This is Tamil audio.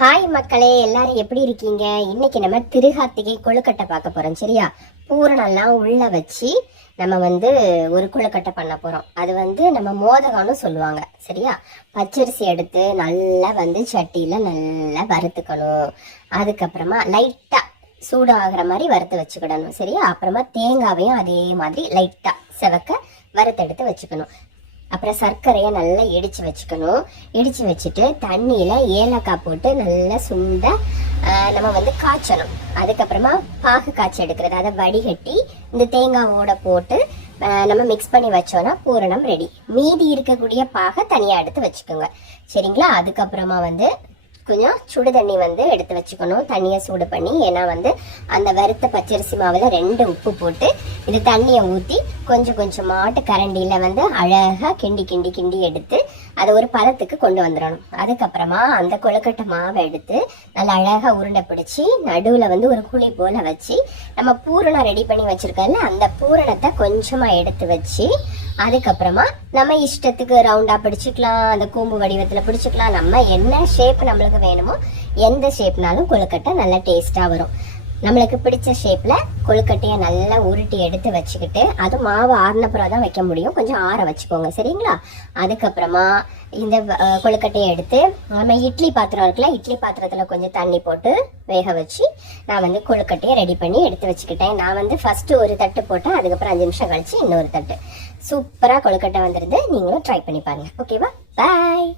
ஹாய் மக்களே எல்லாரும் எப்படி இருக்கீங்க? இன்னைக்கு நம்ம திருகார்த்திகை கொழுக்கட்டை பார்க்க போறோம் சரியா? பூரணெல்லாம் உள்ள வச்சு நம்ம வந்து ஒரு கொழுக்கட்டை பண்ண போறோம். அது வந்து நம்ம மோதகம்னு சொல்லுவாங்க சரியா? பச்சரிசி எடுத்து நல்லா வந்து சட்டியில நல்லா வறுத்துக்கணும். அதுக்கப்புறமா லைட்டா சூடாகிற மாதிரி வறுத்து வச்சுக்கிடணும் சரியா? அப்புறமா தேங்காவையும் அதே மாதிரி லைட்டா செவக்க வறுத்தெடுத்து வச்சுக்கணும். அப்புறம் சர்க்கரையை நல்லா இடித்து வச்சுக்கணும். இடித்து வச்சுட்டு தண்ணியில் ஏலக்காய் போட்டு நல்லா சுண்ட நம்ம வந்து காய்ச்சணும். அதுக்கப்புறமா பாகு காய்ச்சி எடுக்கிறது. அதை வடிகட்டி இந்த தேங்காவோட போட்டு நம்ம மிக்ஸ் பண்ணி வச்சோம்னா பூரணம் ரெடி மீதி இருக்கக்கூடிய பாகை தனியாக எடுத்து வச்சுக்கோங்க. சரிங்களா? அதுக்கப்புறமா வந்து கொஞ்சம் சுடு தண்ணி வந்து எடுத்து வச்சுக்கணும். தண்ணியை சூடு பண்ணி ஏன்னா வந்து அந்த வறுத்த பச்சரிசி மாவில் ரெண்டு உப்பு போட்டு இது தண்ணியை ஊற்றி கொஞ்சம் கொஞ்சமாட்டு கரண்டியில் வந்து அழகாக கிண்டி கிண்டி கிண்டி எடுத்து அதை ஒரு பதத்துக்கு கொண்டு வந்துடணும். அதுக்கப்புறமா அந்த கொழுக்கட்டை மாவை எடுத்து நல்லா அழகாக உருண்டை பிடிச்சி நடுவில் வந்து ஒரு குழி போல் வச்சு நம்ம பூரணம் ரெடி பண்ணி வச்சிருக்கோம்ல அந்த பூரணத்தை கொஞ்சமாக எடுத்து வச்சு அதுக்கப்புறமா நம்ம இஷ்டத்துக்கு ரவுண்டா பிடிச்சிக்கலாம் அந்த கூம்பு வடிவத்துல பிடிச்சிக்கலாம். நம்ம என்ன ஷேப் நம்மளுக்கு வேணுமோ எந்த ஷேப்னாலும் கொழுக்கட்டை நல்லா டேஸ்டா வரும். நம்மளுக்கு பிடிச்ச ஷேப்ல கொழுக்கட்டையை நல்லா உருட்டி எடுத்து வச்சுக்கிட்டு அது மாவு ஆறுனப்புறம் தான் வைக்க முடியும். கொஞ்சம் ஆற வச்சுக்கோங்க சரிங்களா? அதுக்கப்புறமா இந்த கொழுக்கட்டையை எடுத்து நம்ம இட்லி பாத்திரம் இருக்குல்ல இட்லி பாத்திரத்தில் கொஞ்சம் தண்ணி போட்டு வேக வச்சு நான் வந்து கொழுக்கட்டையை ரெடி பண்ணி எடுத்து வச்சுக்கிட்டேன். நான் வந்து ஃபஸ்ட்டு ஒரு தட்டு போட்டேன் அதுக்கப்புறம் அஞ்சு நிமிஷம் கழிச்சு இன்னொரு தட்டு. சூப்பராக கொழுக்கட்டை வந்துடுது நீங்களும் ட்ரை பண்ணி பாருங்கள் ஓகேவா பாய்